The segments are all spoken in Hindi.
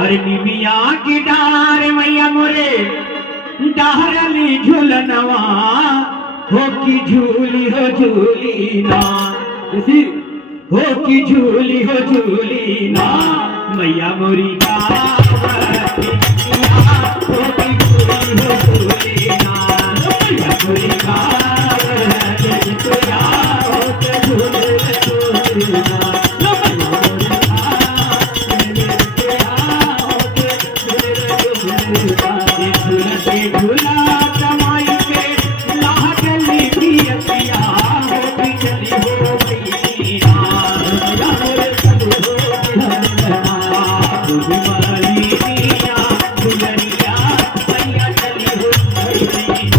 अरे निमिया की डार मैया मोरे डारली झूलनवा हो की झूली हो झूली ना हो की झूली हो झूली ना मैया मोरी गावती हो की झूली हो झूली ना मैया मोरी गावती हो के झूली ना झूला कमाई के लाह गली पिया हो चली हो पिया मलिया गुजरिया मैया चली हो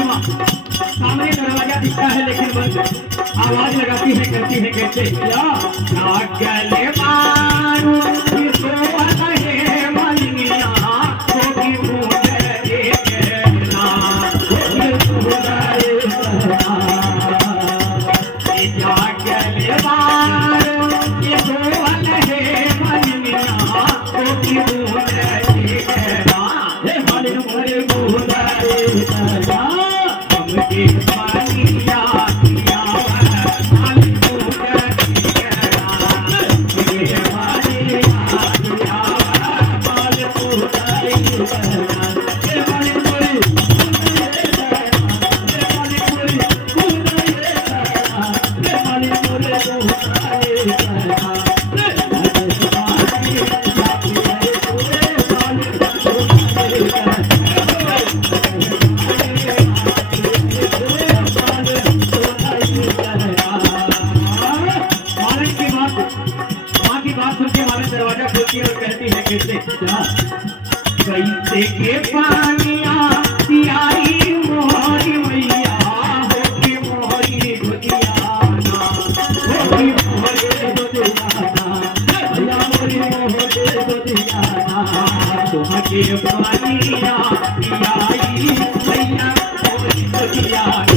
सामने दरवाजा दिखता है लेकिन बंद आवाज लगाती है कहती है कैसे गले मारू मलिया होगी दरवाजा खोलती है और कहती है कैसे के पानिया पियाई मोहरी मैया होगी मोहरी गुजियाना होगी मोहरी गुजियाना भैया मोरी मोहरी गुजियाना तुम्हारे पानिया पियाई मैया मोहरी गुजियाना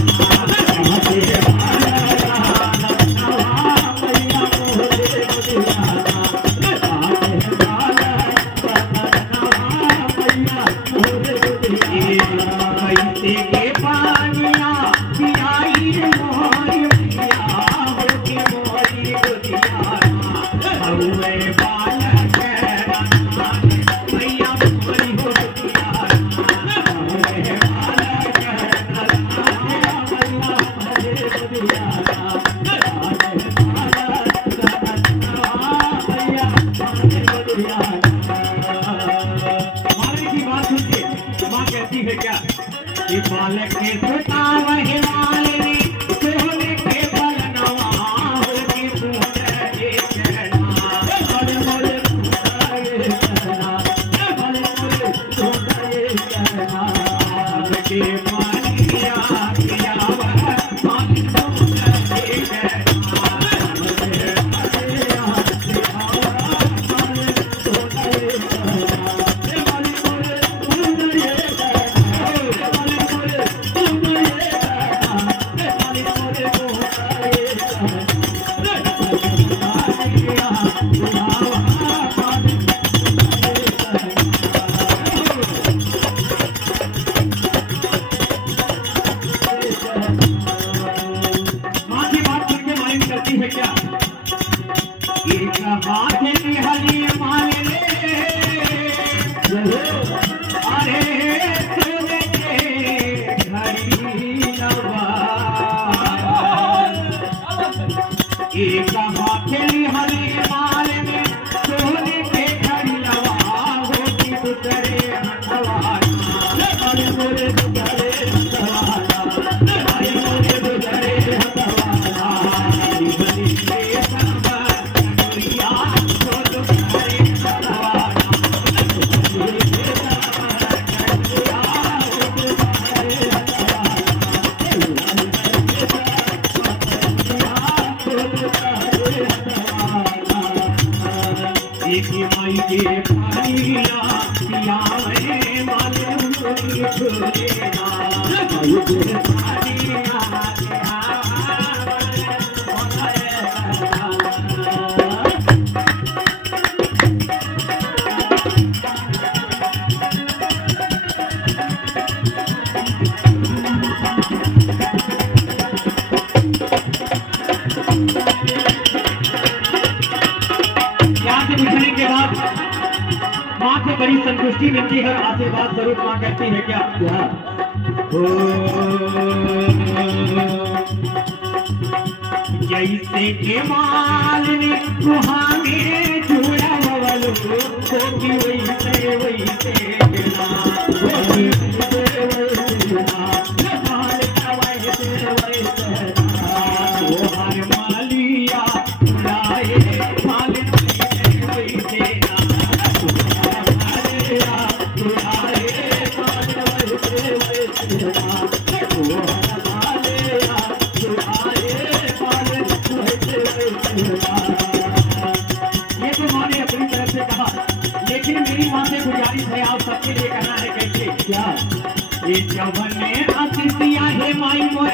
बालक के सुता वही मालनी सोने के बलनवा होगी पूरे कहना बड़े बड़े कहना बड़े बड़े कहना के पानिया पिया पानी हाथ में हली माल ले पी के पानिया पियावे मालिन मुरी झूलेना पानिया माँ से बड़ी संतुष्टि मिलती है, आशीर्वाद स्वरूप माँ कहती है क्या क्या जैसे के मालिनी सुहाने जुड़ा बवल होगी वैसे वैसे मालिया ये तो माँ ने अपनी तरफ से कहा, लेकिन मेरी माँ से गुजारिश है आप सबके लिए कहना है कैसे क्या ये जवन ने अतिथिया है माई मोर